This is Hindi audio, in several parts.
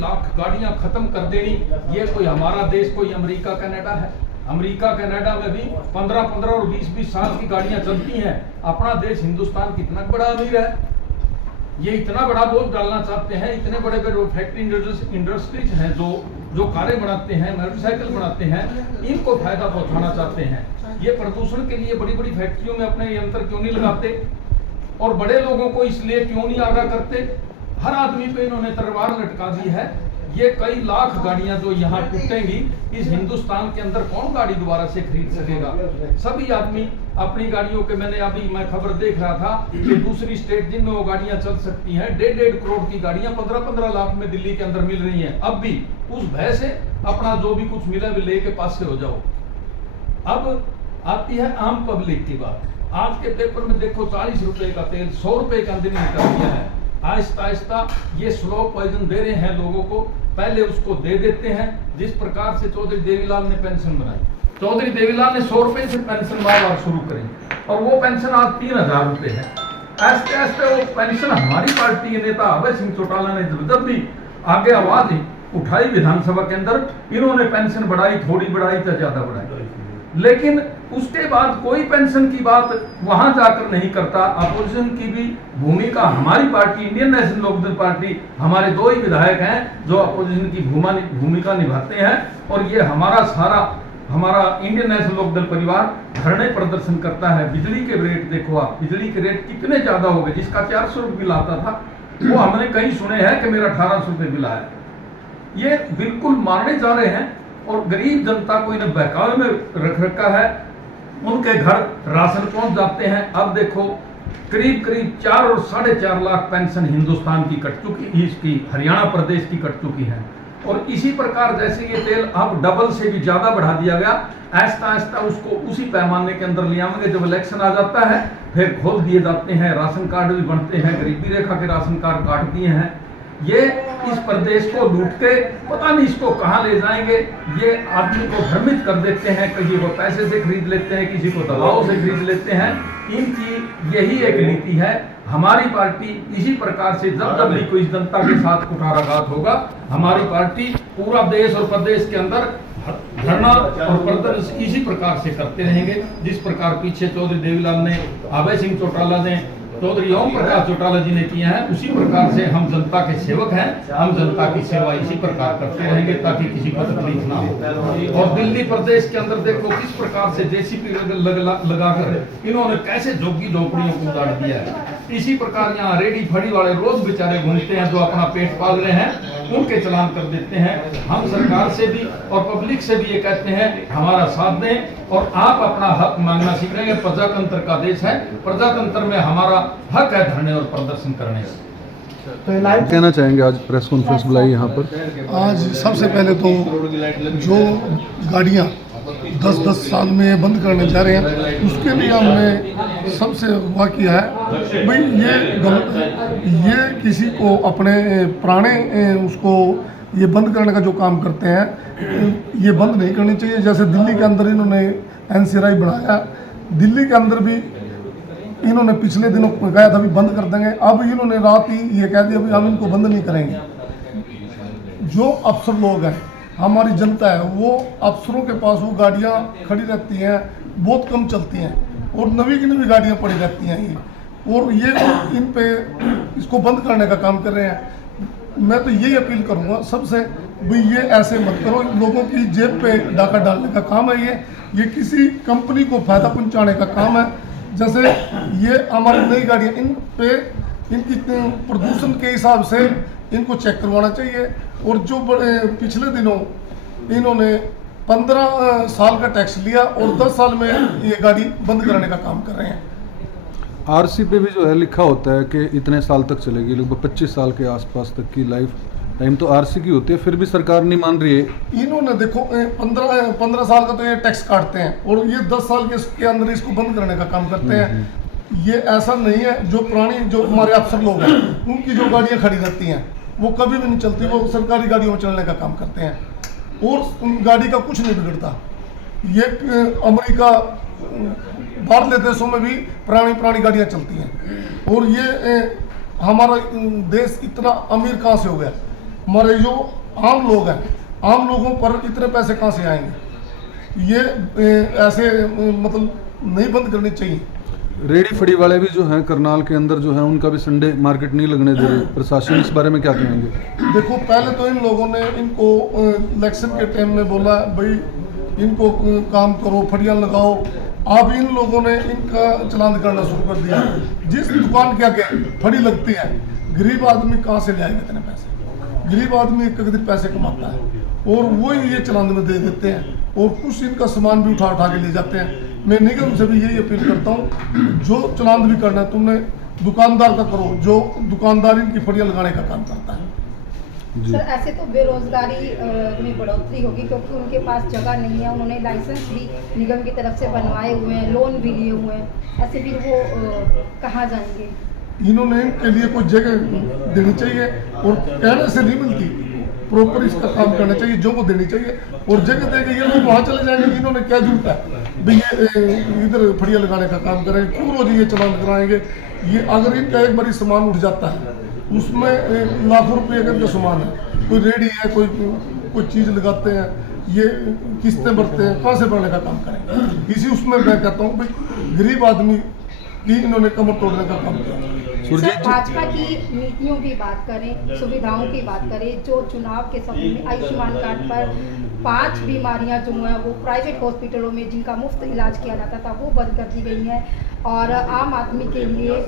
लाख गाड़ियां खत्म कर देनी, ये कोई हमारा देश कोई अमेरिका कनाडा है? अमेरिका कनाडा में भी 15-15 और 20-20 साल की गाड़ियां चलती हैं। अपना देश हिंदुस्तान कितना बड़ा अमीर है, ये इतना बड़ा बोझ डालना चाहते हैं। इतने बड़े बड़े फैक्ट्री इंडस्ट्रीज हैं जो कारें बनाते हैं, मोटरसाइकिल बनाते हैं, इनको फायदा पहुंचाना चाहते हैं। ये प्रदूषण के लिए बड़ी बड़ी फैक्ट्रियों में अपने यंत्र क्यों नहीं लगाते और बड़े लोगों को इसलिए क्यों नहीं आगाह करते? हर आदमी पे इन्होंने तलवार लटका दी है। ये कई लाख गाड़ियां जो यहाँ टूटेंगी, इस हिंदुस्तान के अंदर कौन गाड़ी दोबारा से खरीद सकेगा? सभी आदमी अपनी गाड़ियों के, मैं खबर देख रहा था कि दूसरी स्टेट जिनमें वो गाड़ियां चल सकती हैं, 1.5 करोड़ की गाड़ियां 15-15 लाख में दिल्ली के अंदर मिल रही हैं। अब भी उस भय से अपना जो भी कुछ मिला भी लेके पास से हो जाओ। अब आती है आम पब्लिक की बात। आज के पेपर में देखो 40 रुपए का तेल 100 रुपए का दिन निकल गया है। आहिस्ता आहिस्ता ये स्लो पॉइजन दे रहे हैं लोगों को, पहले उसको दे देते हैं। जिस प्रकार से चौधरी देवीलाल ने पेंशन बनाई, चौधरी देवीलाल ने 100 रुपए से पेंशन बार शुरू करी और वो पेंशन आज 3000 रुपए है। ऐसे ऐसे वो पेंशन हमारी पार्टी के नेता अभय सिंह चौटाला ने जब भी आगे आवाज उठाई विधानसभा के अंदर, इन्होंने पेंशन बढ़ाई, थोड़ी बढ़ाई तो ज्यादा बढ़ाई, लेकिन उसके बाद कोई पेंशन की बात वहां जाकर नहीं करता। अपोजिशन की भी भूमिका, हमारी party Indian National Lokdal party, हमारे 2 ही विधायक हैं जो अपोजिशन की भूमिका निभाते हैं और ये हमारा इंडियन नेशनल लोकदल परिवार धरने प्रदर्शन करता है। बिजली के रेट देखो आप, बिजली के रेट कितने ज्यादा हो गए। जिसका 400 रुपये बिल आता था वो हमने कहीं सुने हैं कि मेरा 1800 रुपये बिल आया। ये बिल्कुल मारने जा रहे हैं और गरीब जनता को इन्हें बहकावे में रख रखा है। उनके घर राशन पहुंच जाते हैं। अब देखो करीब 4 और 4.5 लाख पेंशन हिंदुस्तान की कट चुकी, इसकी हरियाणा प्रदेश की कट चुकी है। और इसी प्रकार जैसे ये तेल अब डबल से भी ज्यादा बढ़ा दिया गया, आहिस्ता आहिस्ता उसको उसी पैमाने के अंदर ले आएंगे। जब इलेक्शन आ जाता है फिर खोल दिए जाते हैं, राशन कार्ड भी बनते हैं, गरीबी रेखा के राशन कार्ड काट दिए हैं। ये इस प्रदेश को लूट के पता नहीं इसको कहां ले जाएंगे। ये आदमी को भ्रमित कर देते हैं, किसी को पैसे से खरीद लेते हैं, किसी को दबाव से खरीद लेते हैं। इनकी यही एक नीति है। हमारी पार्टी इसी प्रकार से जब भी कोई जनता के साथ कुठाराघात होगा, हमारी पार्टी पूरा देश और प्रदेश के अंदर धरना और प्रदर्शन इसी प्रकार से करते रहेंगे। जिस प्रकार पीछे चौधरी देवीलाल ने, अभय सिंह चौटाला ने, चौधरी ओम प्रकाश चौटाला जी ने किया है, उसी प्रकार से हम जनता के सेवक हैं। हम जनता की सेवा इसी प्रकार करते रहेंगे ताकि किसी को तकलीफ ना हो। और दिल्ली प्रदेश के अंदर देखो किस प्रकार से जेसीपी लगाकर इन्होंने कैसे झोंकी झोपड़ियों को उजाड़ दिया है। इसी प्रकार यहाँ रेडी फड़ी वाले रोज बेचारे घूमते हैं, जो अपना पेट पाल रहे हैं, उनके चलान कर देते हैं। हम सरकार से भी और पब्लिक से भी ये कहते हैं हमारा साथ दें और आप अपना हक मांगना सीख रहे हैं। प्रजातंत्र का देश है, प्रजातंत्र में हमारा हक है धरने और प्रदर्शन करने का। तो कहना चाहेंगे आज प्रेस कॉन्फ्रेंस बुलाई यहाँ पर? आज सबसे पहले तो जो गाड़ियाँ 10-10 साल में बंद करने जा रहे हैं, उसके लिए हमने सबसे अगवा किया है भाई ये गलत है। ये किसी को अपने पुराने उसको ये बंद करने का जो काम करते हैं, ये बंद नहीं करनी चाहिए। जैसे दिल्ली के अंदर इन्होंने NCRI बढ़ाया, दिल्ली के अंदर भी इन्होंने पिछले दिनों कहा था भी बंद कर देंगे, अब इन्होंने रात ही ये कह दिया भी हम इनको बंद नहीं करेंगे। जो अफसर लोग हैं, हमारी जनता है, वो अफसरों के पास वो गाड़ियाँ खड़ी रहती हैं, बहुत कम चलती हैं और नवी की नवी गाड़ियाँ पड़ी रहती हैं ये, और ये इन पे इसको बंद करने का काम कर रहे हैं। मैं तो यही अपील करूँगा सबसे भाई ये ऐसे मत करो, लोगों की जेब पे डाका डालने का काम है ये किसी कंपनी को फायदा पहुँचाने का काम है। जैसे ये हमारी नई गाड़ियाँ, इन पे इनकी प्रदूषण के हिसाब से इनको चेक करवाना चाहिए। और जो पिछले दिनों इन्होंने 15 साल का टैक्स लिया और 10 साल में ये गाड़ी बंद कराने का काम कर रहे हैं। RC पे भी जो है लिखा होता है कि इतने साल तक चलेगी, लगभग 25 साल के आसपास तक की लाइफ टाइम तो RC की होती है, फिर भी सरकार नहीं मान रही है। इन्होंने देखो 15 साल का तो ये टैक्स काटते हैं और ये 10 साल के अंदर इसको बंद करने का काम करते हैं। ये ऐसा नहीं है। जो पुरानी जो हमारे अफसर लोग हैं, उनकी जो गाड़ियाँ खड़ी रहती हैं वो कभी भी नहीं चलती, वो सरकारी गाड़ियों में चलने का काम करते हैं और उन गाड़ी का कुछ नहीं बिगड़ता। ये अमेरिका बाहरले देशों में भी पुरानी गाड़ियाँ चलती हैं और ये हमारा देश इतना अमीर कहाँ से हो गया? हमारे जो आम लोग हैं, आम लोगों पर इतने पैसे कहाँ से आएंगे? ये ऐसे मतलब नहीं बंद करनी चाहिए। रेडी फड़ी वाले भी जो हैं करनाल के अंदर जो है उनका भी संडे मार्केट नहीं लगने दे रहे, प्रशासन इस बारे में क्या कहेंगे? देखो, पहले तो इन लोगों ने इनको इलेक्शन के टाइम में बोला भाई इनको काम करो, फड़ियाँ लगाओ। अब इन लोगों ने इनका चलान करना शुरू कर दिया। जिस दुकान के आगे फड़ी लगती है, गरीब आदमी कहाँ से ले आएगा इतने पैसे? गरीब आदमी एक दिन पैसे कमाता है और वही ये चलान में दे देते हैं और कुछ इनका सामान भी उठा के ले जाते हैं। मैं निगम से भी यही अपील करता हूँ, जो चलान भी करना है तुमने दुकानदार का करो, जो दुकानदार इनकी फड़ियाँ लगाने का काम करता है। जी। सर, ऐसे तो बेरोजगारी में बढ़ोतरी होगी क्योंकि उनके पास जगह नहीं है, उन्होंने लाइसेंस भी निगम की तरफ से बनवाए हुए हैं, लोन भी लिए हुए हैं, ऐसे फिर वो कहाँ जाएंगे? इन्होंने इनके लिए कोई जगह देनी चाहिए और कहने से नहीं मिलती, प्रॉपर इसका काम करना चाहिए, जो को देनी चाहिए और जगह देके ये लोग वहाँ चले जाएंगे। इन्होंने क्या जरूरत है भाई ये इधर फड़ियाँ लगाने का काम करेंगे? क्यों रोज ये चलान कराएंगे? ये अगर इनका एक बारी सामान उठ जाता है, उसमें लाखों रुपये का सामान है, कोई रेडी है, कोई चीज़ लगाते हैं, ये किस्तें भरते हैं, कहाँ से भरने का काम करेंगे? इसी उसमें मैं कहता हूँ भाई गरीब आदमी की इन्होंने कमर तोड़ने का काम किया। सर, भाजपा की नीतियों की बात करें, सुविधाओं की बात करें, जो चुनाव के समय में आयुष्मान कार्ड पर 5 बीमारियां जो हैं वो प्राइवेट हॉस्पिटलों में जिनका मुफ्त इलाज किया जाता था वो बंद कर दी गई हैं और आम आदमी के लिए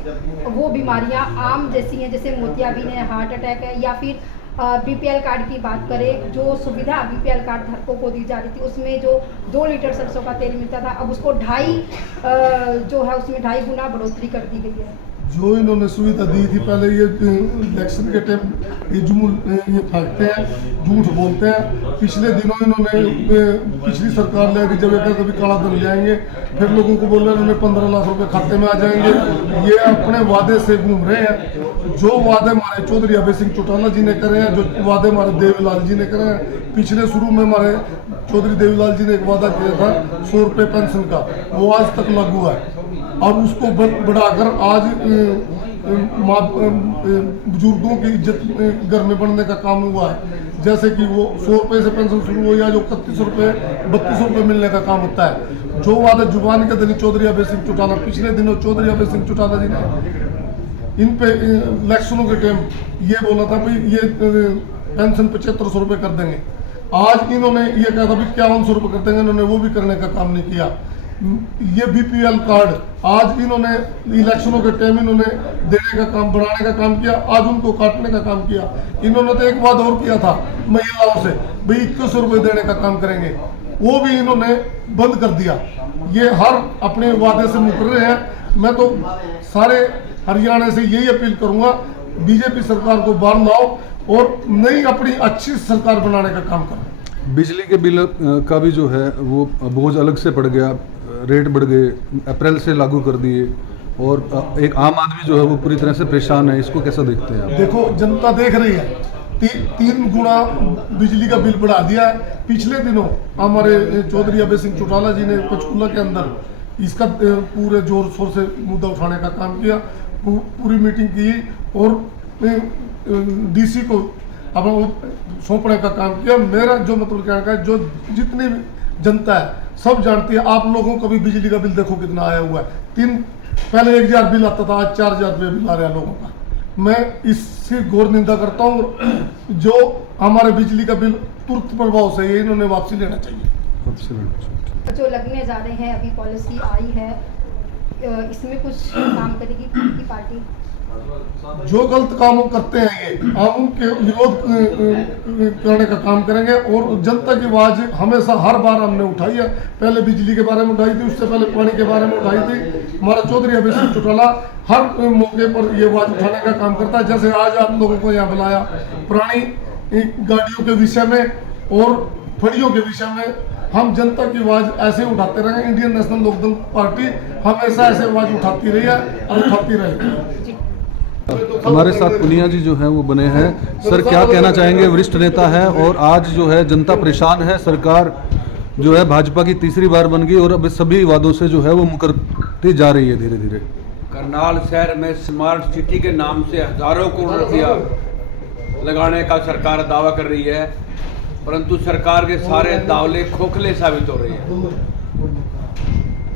वो बीमारियां आम जैसी हैं, जैसे मोतियाबिंद है, हार्ट अटैक है, या फिर बीपीएल कार्ड की बात करें, जो सुविधा बीपीएल कार्ड धारकों को दी जा रही थी उसमें जो 2 लीटर सरसों का तेल मिलता था, अब उसको 2.5 जो है उसमें 2.5 गुना बढ़ोतरी कर दी गई है। जो इन्होंने सुविधा दी थी पहले, ये इलेक्शन के टाइम ये फाँकते हैं, झूठ बोलते हैं। पिछले दिनों इन्होंने पिछली सरकार ने जब एक कभी काला धन ले आएंगे, फिर लोगों को बोल रहे हैं 15 लाख रुपए खाते में आ जाएंगे। ये अपने वादे से घूम रहे हैं। जो वादे हमारे चौधरी अभय सिंह चौटाला जी ने करे हैं, जो वादे हमारे देवीलाल जी ने करे हैं, पिछले शुरू में हमारे चौधरी देवीलाल जी ने एक वादा किया था 100 रुपये पेंशन का, वो आज तक लागू है। अब उसको बढ़ाकर आज बुजुर्गों की इज्जत घर में बढ़ने का काम हुआ है। जैसे कि वो 100 रुपये से पेंशन शुरू हो या जो 31 रुपये 32 रुपये मिलने का काम होता है। जो वादा जुबान के दिनी चौधरी अभय सिंह चौटाला, पिछले दिनों चौधरी अभय सिंह चौटाला जी ने इन पे इलेक्शनों के टाइम ये बोला था भाई ये पेंशन 7500 रुपये कर देंगे। आज इन्होंने ये कहा था भाई 5100 रुपये कर देंगे, इन्होंने वो भी करने का काम नहीं किया। ये बीपीएल कार्ड आज इन्होंने इलेक्शनों के टाइम इन्होंने देने का काम, बढ़ाने का काम किया, आज उनको काटने का काम किया। इन्होंने तो एक बात और किया था महिलाओं से, भाई 2100 रुपये देने का काम करेंगे, वो भी इन्होंने बंद कर दिया। ये हर अपने वादे से मुकर रहे हैं। मैं तो सारे हरियाणा से यही अपील करूंगा, बीजेपी सरकार को बाहर लाओ और नई अपनी अच्छी सरकार बनाने का काम करो। बिजली के बिल का भी जो है वो बोझ अलग से पड़ गया, रेट बढ़ गए, अप्रैल से लागू कर दिए और एक आम आदमी जो है वो पूरी तरह से परेशान है। इसको कैसा देखते हैं आप? देखो, जनता देख रही है, 3 गुना बिजली का बिल बढ़ा दिया है। पिछले दिनों हमारे चौधरी अभय सिंह चौटाला जी ने पंचकूला के अंदर इसका पूरे जोर शोर से मुद्दा उठाने का काम किया, पूरी मीटिंग की और डीसी को अपना सौंपने का काम किया। मेरा जो मतलब कहना है, जो जितनी जनता है सब जानती है। आप लोगों को भी बिजली का बिल देखो कितना आया हुआ है। पहले 1000 बिल आता था, आज 4000 रुपये बिल आ रहा है लोगों का। मैं इससे घोर निंदा करता हूँ। जो हमारे बिजली का बिल तुरंत प्रभाव से ये इन्होंने वापसी लेना चाहिए। जो लगने जा रहे हैं, अभी पॉलिसी आई है, इसमें कुछ काम करेगी आपकी पार्टी? जो गलत काम करते हैं ये हम उनके विरोध करने का काम करेंगे और जनता की आवाज हमेशा हर बार हमने उठाई है। पहले बिजली के बारे में उठाई थी, उससे पहले पानी के बारे में उठाई थी। हमारा चौधरी अभय सिंह चौटाला हर मौके पर ये आवाज उठाने का काम करता है। जैसे आज आप लोगों को यहाँ बुलाया पुरानी गाड़ियों के विषय में और फड़ियों के विषय में, हम जनता की आवाज ऐसे उठाते रहे। इंडियन नेशनल लोकदल पार्टी हमेशा ऐसे आवाज उठाती रही है और उठाती रहेगी। हमारे साथ पुनिया जी जो हैं वो बने हैं। सर, क्या कहना चाहेंगे? वरिष्ठ नेता है और आज जो है जनता परेशान है। सरकार जो है भाजपा की तीसरी बार बन गई और अब सभी वादों से जो है वो मुकरती जा रही है धीरे धीरे। करनाल शहर में स्मार्ट सिटी के नाम से हजारों करोड़ रुपया लगाने का सरकार दावा कर रही है, परंतु सरकार के सारे दावले खोखले साबित हो रहे हैं।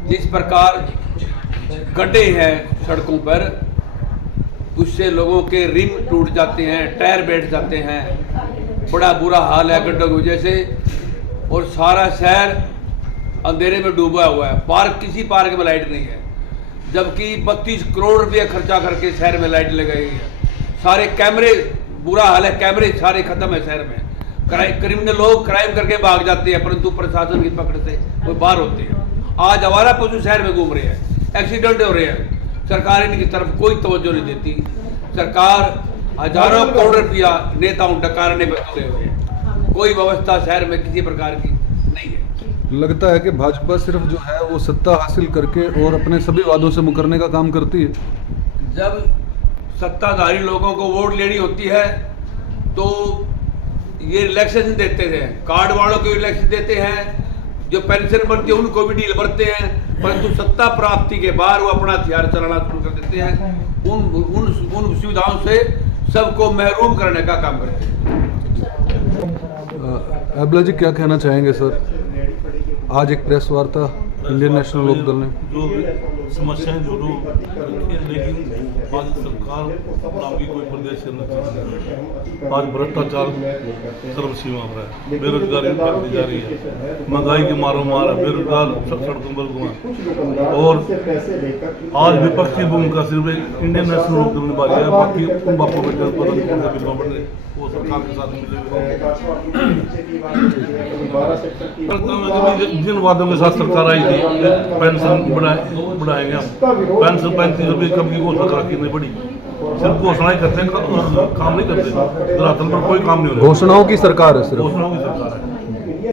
जिस प्रकार गड्ढे हैं सड़कों पर, उससे लोगों के रिम टूट जाते हैं, टायर बैठ जाते हैं, बड़ा बुरा हाल है गड्ढों की वजह से। और सारा शहर अंधेरे में डूबा हुआ है। किसी पार्क में लाइट नहीं है, जबकि 32 करोड़ रुपये खर्चा करके शहर में लाइट लगाई है। सारे कैमरे, बुरा हाल है, कैमरे सारे खत्म है शहर में। क्रिमिनल लोग क्राइम करके भाग जाते हैं, परंतु प्रशासन की पकड़ से वो बाहर होते हैं। आज आवारा पशु शहर में घूम रहे हैं, एक्सीडेंट हो रहे हैं, सरकार इनकी तरफ कोई तवज्जो नहीं देती। सरकार हजारों करोड़ रुपया नेताओं डकारने पर तुले हुए हैं, कोई व्यवस्था शहर में किसी प्रकार की नहीं है। लगता है कि भाजपा सिर्फ जो है वो सत्ता हासिल करके और अपने सभी वादों से मुकरने का काम करती है। जब सत्ताधारी लोगों को वोट लेनी होती है तो ये रिलैक्सेशन देते हैं, कार्ड वालों को रिलैक्सेशन देते हैं, जो पेंशन बनती है उनको भी डील बढ़ते हैं, परंतु सत्ता प्राप्ति के बाद वो अपना हथियार चलाना शुरू कर देते हैं। उन सुविधाओं से सबको महरूम करने का काम करते हैं। अबला जी क्या कहना चाहेंगे सर? आज एक प्रेस वार्ता इंडियन नेशनल लोकदल ने जो समस्याएं जो लेकिन आज सरकार नाम की कोई प्रदेश के अंदर आज भ्रष्टाचार सर्वसीमा पर है, बेरोजगारी बढ़ती जा रही है, महंगाई के मारो मार है, बेरोजगार सड़कों पर घुमा। और आज विपक्षी भूमिका सिर्फ एक इंडियन नेशनल लोकदल निभा रही है, बाकी उन बापों में पता नहीं कौन सा बिल्वा बढ़ रहे वो सरकार के साथ मिले हुए। जिन वादों के साथ सरकार आई थी, पेंशन बढ़ाएंगे हम, पेंशन 35 रुपये कम की घोषणा करा नहीं पड़ी, सिर्फ घोषणाएं करते हैं, काम नहीं करते, धरातल पर कोई काम नहीं हो रहा। घोषणाओं की सरकार है, सिर्फ घोषणाओं की सरकार है।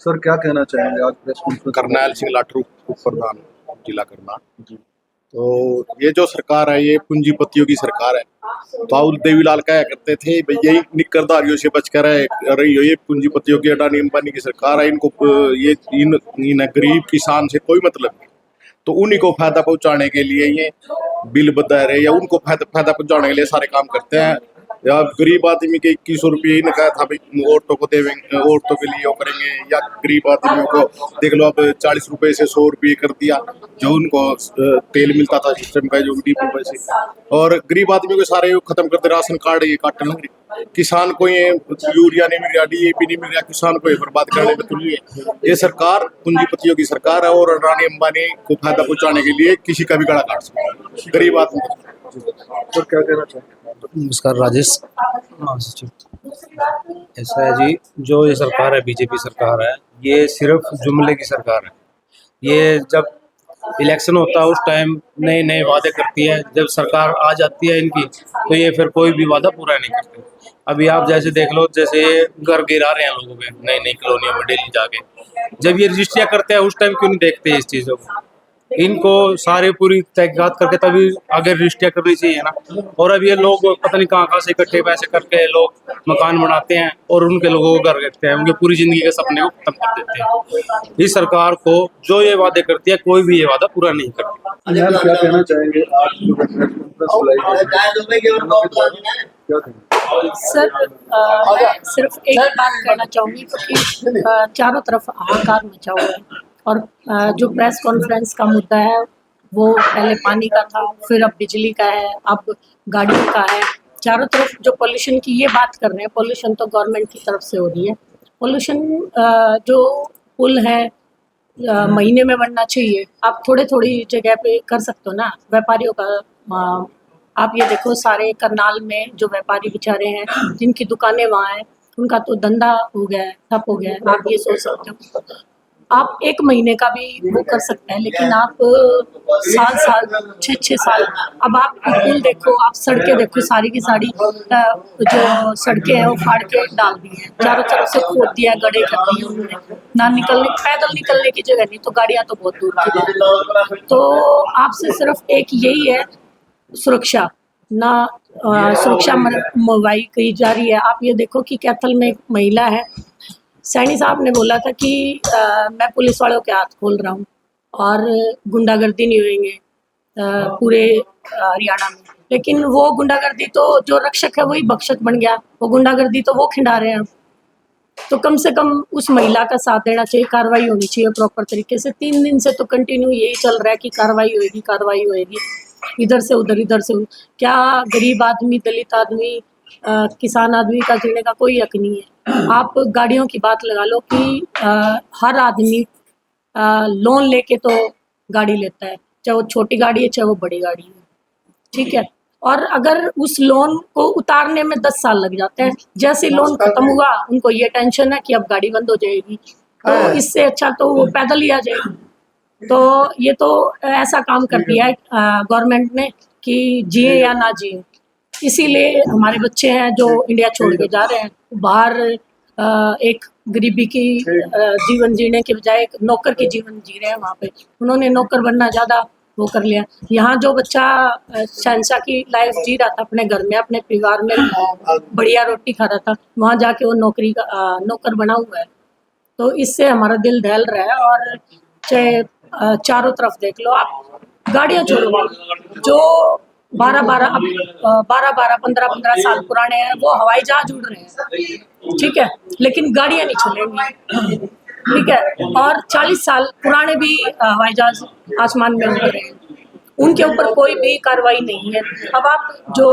सर क्या कहना चाहेंगे आज प्रेस कॉन्फ्रेंस? करनैल सिंह लाठरू, उप प्रधान जिला करनाल। तो ये जो सरकार है ये पूंजीपतियों की सरकार है। राहुल देवीलाल कहा करते थे भाई यही निकरदारियों से बचकर रही हो, ये पूंजीपतियों की अडानी अंबानी की सरकार है, इनको ये इन गरीब किसान से कोई मतलब नहीं। तो उन्हीं को फायदा पहुंचाने के लिए ये बिल बता रहे या उनको फायदा पहुंचाने के लिए सारे काम करते हैं। या गरीब आदमी के 2100 रुपये ने कहा था भाई औरतों को देंगे, औरतों के लिए वो करेंगे, या गरीब आदमियों को देख लो अब 40 रुपये से 100 रुपये कर दिया, जो उनको तेल मिलता था सिस्टम का, जो डिपो पे से। और गरीब आदमी को सारे खत्म कर दे, राशन कार्ड ये काटने लग रहे, किसान को ये यूरिया नहीं मिल रहा, DAP नहीं मिल रहा, किसान को ये बर्बाद करने में तुली है। ये सरकार पूंजीपतियों की सरकार है और अडानी अंबानी को फायदा पहुंचाने के लिए किसी का भी गला काट सकता है, गरीब आदमी को। सर क्या कहना चाहेंगे? नमस्कार, राजेश ऐसा है जी, जो ये सरकार है बीजेपी सरकार है, ये सिर्फ जुमले की सरकार है। ये जब इलेक्शन होता है उस टाइम नए नए वादे करती है, जब सरकार आ जाती है इनकी तो ये फिर कोई भी वादा पूरा नहीं करते। अभी आप जैसे देख लो, जैसे घर गिरा रहे हैं लोगों के नई नई कॉलोनियों में डेली जाके, जब ये रजिस्ट्रियाँ करते हैं उस टाइम क्यों नहीं देखते इस चीज़ों को? इनको सारे पूरी तहकीकात करके तभी आगे रजिस्ट्रियाँ करनी चाहिए ना। और अब ये लोग पता नहीं कहाँ से इकट्ठे पैसे करके लोग मकान बनाते हैं और उनके लोगों को घर रखते हैं, उनके पूरी जिंदगी के सपने को खत्म कर देते हैं। इस सरकार को जो ये वादे करती है कोई भी ये वादा पूरा नहीं करती। यार क्या कहना चाहेंगे आज जो प्रेस कॉन्फ्रेंस बुलाई गई? क्या कहेंगे सर? मैं सिर्फ एक बात कहना चाहूँगी, क्योंकि चारों तरफ हाहाकार मचा हुआ है और जो प्रेस कॉन्फ्रेंस का मुद्दा है वो पहले पानी का था, फिर अब बिजली का है, अब गाड़ियों का है। चारों तरफ जो पोल्यूशन की ये बात कर रहे हैं, पोल्यूशन तो गवर्नमेंट की तरफ से हो रही है। पोल्यूशन जो पुल है महीने में बनना चाहिए, आप थोड़ी जगह पे कर सकते हो ना। व्यापारियों का आप ये देखो, सारे करनाल में जो व्यापारी बेचारे हैं जिनकी दुकानें वहाँ हैं, उनका तो धंधा हो गया है, ठप हो गया है। आप ये सोच सकते हो, आप एक महीने का भी वो कर सकते हैं, लेकिन आप साल 6 साल, अब आप पुल देखो, आप सड़कें देखो, सारी की सारी जो सड़कें हैं वो फाड़ के डाल दी हैं, चारों तरफ से खोद दिया, गड्ढे कर दिए उन्होंने, ना पैदल निकलने की जगह नहीं, तो गाड़ियाँ तो बहुत दूर की बात। तो आपसे सिर्फ एक यही है, सुरक्षा ना, सुरक्षा मुहैया की जा रही है। आप ये देखो कि कैथल में एक महिला है, सैनी साहब ने बोला था कि मैं पुलिस वालों के हाथ खोल रहा हूँ और गुंडागर्दी नहीं होंगे पूरे हरियाणा में। लेकिन वो गुंडागर्दी तो जो रक्षक है वही भक्षक बन गया, वो गुंडागर्दी तो वो खिंडा रहे हैं। तो कम से कम उस महिला का साथ देना चाहिए, कार्रवाई होनी चाहिए प्रॉपर तरीके से। 3 दिन से तो कंटिन्यू यही चल रहा है कि कार्रवाई होएगी, इधर से उधर, इधर से उधर। क्या गरीब आदमी, दलित आदमी, किसान आदमी का जीने का कोई हक नहीं है। आप गाड़ियों की बात लगा लो कि हर आदमी लोन लेके तो गाड़ी लेता है, चाहे वो छोटी गाड़ी है चाहे वो बड़ी गाड़ी है, ठीक है। और अगर उस लोन को उतारने में 10 साल लग जाते हैं, जैसे लोन खत्म हुआ उनको ये टेंशन है कि अब गाड़ी बंद हो जाएगी, तो इससे अच्छा तो वो पैदल ही आ जाएगी। तो ये तो ऐसा काम कर दिया है गवर्नमेंट ने कि जिए या ना जिए। इसीलिए हमारे बच्चे हैं जो इंडिया छोड़ के जा रहे हैं बाहर, एक गरीबी की जीवन जीने के बजाय एक नौकर की जीवन जी रहे हैं वहाँ पे। उन्होंने नौकर बनना ज़्यादा वो कर लिया। यहाँ जो बच्चा शहंशाह की लाइफ जी रहा था अपने घर में, अपने परिवार में बढ़िया रोटी खा रहा था, वहाँ जाके वो नौकरी का नौकर बना हुआ है। तो इससे हमारा दिल दहल रहा है। और चाहे चारों तरफ देख लो आप, गाड़ियाँ छोड़ो, जो 15 साल पुराने हैं वो हवाई जहाज उड़ रहे हैं, ठीक है, लेकिन गाड़ियाँ नहीं चलेंगी, ठीक है। और 40 साल पुराने भी हवाई जहाज आसमान में उड़ रहे हैं, उनके ऊपर कोई भी कार्रवाई नहीं है। अब आप जो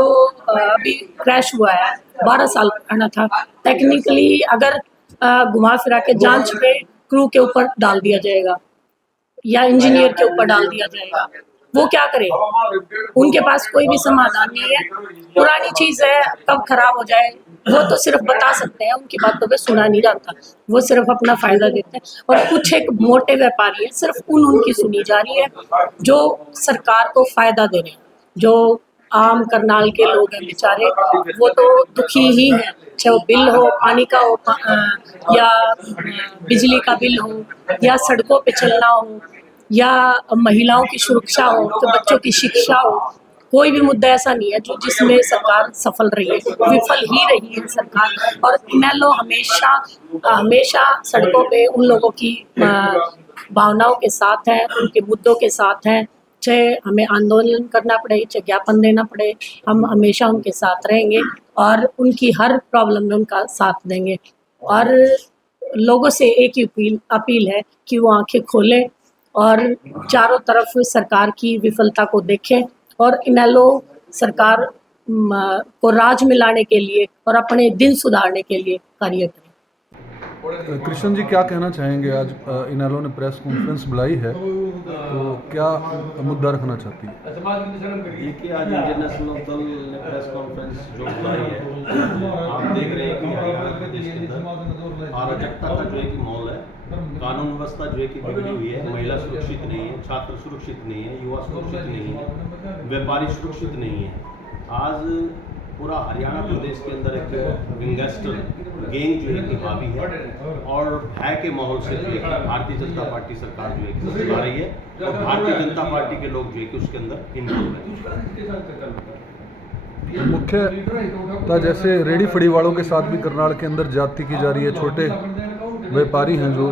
अभी क्रैश हुआ है 12 साल पुराना था, टेक्निकली अगर घुमा फिरा के जांच पे क्रू के ऊपर डाल दिया जाएगा या इंजीनियर के ऊपर डाल दिया जाएगा, वो क्या करे? उनके पास कोई भी समाधान नहीं है। पुरानी चीज़ है, कब खराब हो जाए वो तो सिर्फ बता सकते हैं, उनकी बातों पे सुना नहीं जाता, वो सिर्फ अपना फायदा देते हैं। और कुछ एक मोटे व्यापारी है, सिर्फ उनकी सुनी जा रही है जो सरकार को फायदा दे रहे हैं। जो आम करनाल के लोग हैं बेचारे, वो तो दुखी ही हैं, चाहे वो बिल हो, पानी का हो, या बिजली का बिल हो, या सड़कों पे चलना हो, या महिलाओं की सुरक्षा हो, तो बच्चों की शिक्षा हो। कोई भी मुद्दा ऐसा नहीं है जो जिसमें सरकार सफल रही है, विफल ही रही है सरकार। और इनेलो हमेशा सड़कों पे उन लोगों की भावनाओं के साथ है, उनके मुद्दों के साथ है। चाहे हमें आंदोलन करना पड़े, चाहे ज्ञापन देना पड़े, हम हमेशा उनके साथ रहेंगे और उनकी हर प्रॉब्लम में उनका साथ देंगे। और लोगों से एक ही अपील है कि वो आंखें खोलें और चारों तरफ सरकार की विफलता को देखें और इनेलो सरकार को राज में लाने के लिए और अपने दिन सुधारने के लिए कार्य करें। कृष्ण जी, क्या कहना चाहेंगे? आज इनेलो ने प्रेस कॉन्फ्रेंस बुलाई है, तो क्या मुद्दा रखना चाहती है? देखिए, आज इंडियन नेशनल दल ने प्रेस कॉन्फ्रेंस जो बुलाई है, आप देख रहे हैं कि हरियाणा प्रदेश के अंदर अराजकता का जो एक माहौल है, कानून व्यवस्था जो है कि बिगड़ी हुई है, महिला सुरक्षित नहीं है, छात्र सुरक्षित नहीं है, युवा सुरक्षित नहीं है, व्यापारी सुरक्षित नहीं है। आज पूरा हरियाणा प्रदेश के अंदर एक गैंगस्टर गैंग जो है कि हावी है और भय के माहौल से जो है कि भारतीय जनता पार्टी सरकार जो है कि चला रही है और भारतीय जनता पार्टी के लोग जो है कि उसके अंदर इन्वॉल्व है। मुख्यतः जैसे रेडी फड़ी वालों के साथ भी करनाल के अंदर ज्यादती की जा रही है। छोटे व्यापारी हैं, जो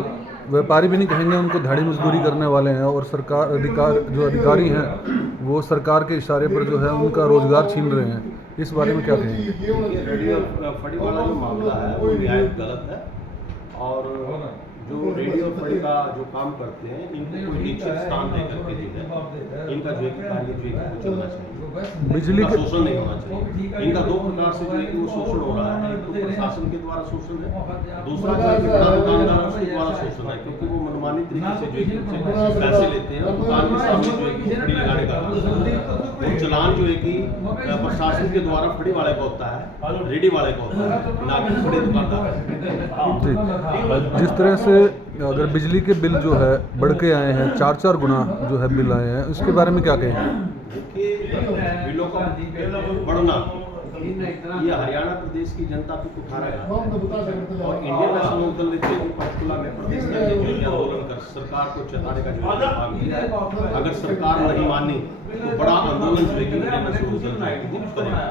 व्यापारी भी नहीं कहेंगे, उनको दिहाड़ी मजदूरी करने वाले हैं, और सरकार अधिकारी हैं वो सरकार के इशारे पर जो है उनका रोजगार छीन रहे हैं। इस बारे में क्या कहेंगे? रेडियो फड़ी वाला जो मामला है वो निहायत गलत है और जो रेडियो फड़ी का जो काम करते हैं इनको कोई निश्चित स्थान दे करके दिया जाए। इनका जो है कार्य जो है वो चलना चाहिए, बिजली के शोषण नहीं होना चाहिए। इनका दो प्रकार से जो है कि वो शोषण हो रहा है, एक तो प्रशासन के द्वारा शोषण है, दूसरा जो है कि बड़ा दुकानदारों के द्वारा शोषण है, क्योंकि वो मनमानी तरीके से जो है कि पैसे लेते हैं और दुकान के सामने जो है कि फड़ी लगाने का काम है। तो चलान जो है कि प्रशासन के द्वारा फड़ी वाले का होता है, रेडी वाले का होता है, ना कि फड़ी दुकानदार। जिस तरह से अगर बिजली के बिल जो है बढ़ के आए हैं, 4-4 गुना जो है बिल आए हैं, इसके बारे में क्या कहेंगे? बिलों का बढ़ना ये हरियाणा प्रदेश की जनता पे उठा रहा है और इंडियन नेशनल दल ने पंचकुला में प्रदेश में आंदोलन कर सरकार को चेताने का जो काम किया है। अगर सरकार नहीं मानी तो बड़ा आंदोलन जो है कि इंडियन नेशनल दल करेगा।